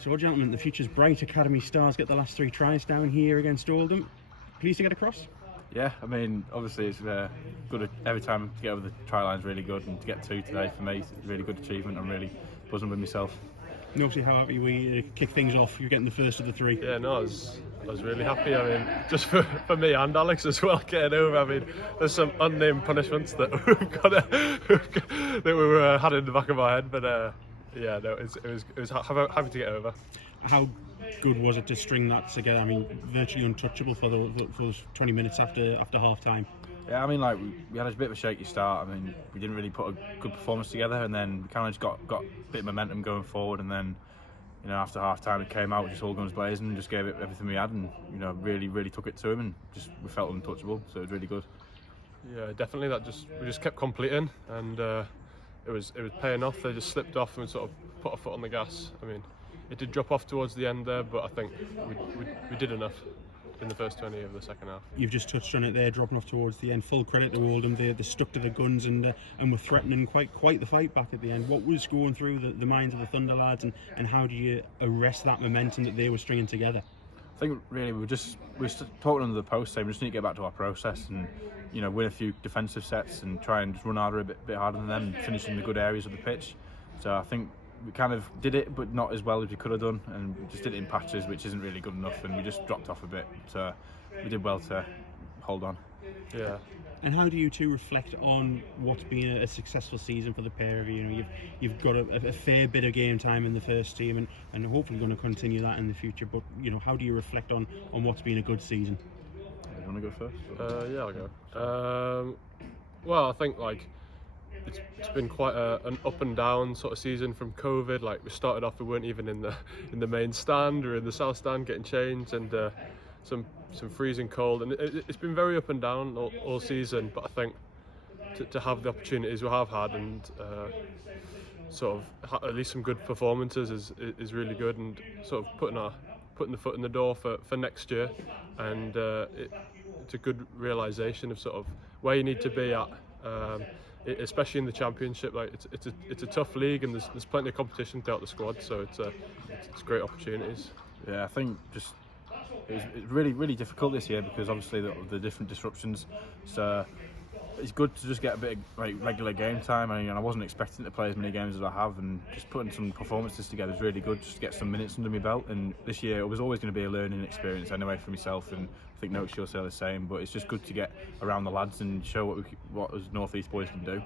So, gentlemen, the future's bright. Academy stars get the last 3 tries down here against Oldham. Pleased to get across? Yeah, I mean, obviously it's good every time to get over the try line's really good, and to get 2 today for me is a really good achievement. I'm really buzzing with myself. Nokes, how happy were you to kick things off? You're getting the first of the 3. Yeah, no, I was really happy. I mean, just for me and Alex as well getting over. I mean, there's some unnamed punishments that that we were had in the back of our head, but yeah, no, it was happy to get over. How good was it to string that together? I mean, virtually untouchable for those 20 minutes after half time. Yeah, I mean, like we had a bit of a shaky start. I mean, we didn't really put a good performance together, and then we kind of just got a bit of momentum going forward, and then, you know, after half time it came out just all guns blazing, and just gave it everything we had, and, you know, really took it to him, and just we felt untouchable, so it was really good. Yeah, definitely. We just kept completing, and it was paying off. They just slipped off and sort of put a foot on the gas. I mean, it did drop off towards the end there, but I think we did enough in the first 20 of the second half. You've just touched on it there, dropping off towards the end. Full credit to Oldham. They stuck to the guns and were threatening quite the fight back at the end. What was going through the minds of the Thunder lads, and how do you arrest that momentum that they were stringing together? I think really we were talking under the post, saying we just need to get back to our process and, you know, win a few defensive sets and try and just run harder, a bit harder than them, and finish in the good areas of the pitch. So I think we kind of did it, but not as well as we could have done, and we just did it in patches, which isn't really good enough, and we just dropped off a bit. So we did well to hold on. Yeah. And how do you two reflect on what's been a successful season for the pair of you? You know, you've got a fair bit of game time in the first team, and hopefully going to continue that in the future. But, you know, how do you reflect on what's been a good season? You want to go first? Yeah, I'll go. Well, I think it's been quite an up and down sort of season from COVID. Like, we started off, we weren't even in the main stand or in the south stand getting changed, and some freezing cold, and it's been very up and down all season. But I think to have the opportunities we have had, and sort of at least some good performances is really good, and sort of putting the foot in the door for next year, and it's a good realisation of sort of where you need to be at, especially in the championship. Like, it's a tough league, and there's plenty of competition throughout the squad, so it's great opportunities. Yeah, I think just it's really difficult this year because obviously the different disruptions. So it's good to just get a bit of regular game time. I mean, I wasn't expecting to play as many games as I have, and just putting some performances together is really good just to get some minutes under my belt. And this year it was always going to be a learning experience anyway for myself, and I think Nokes will say the same. But it's just good to get around the lads and show what us North East boys can do.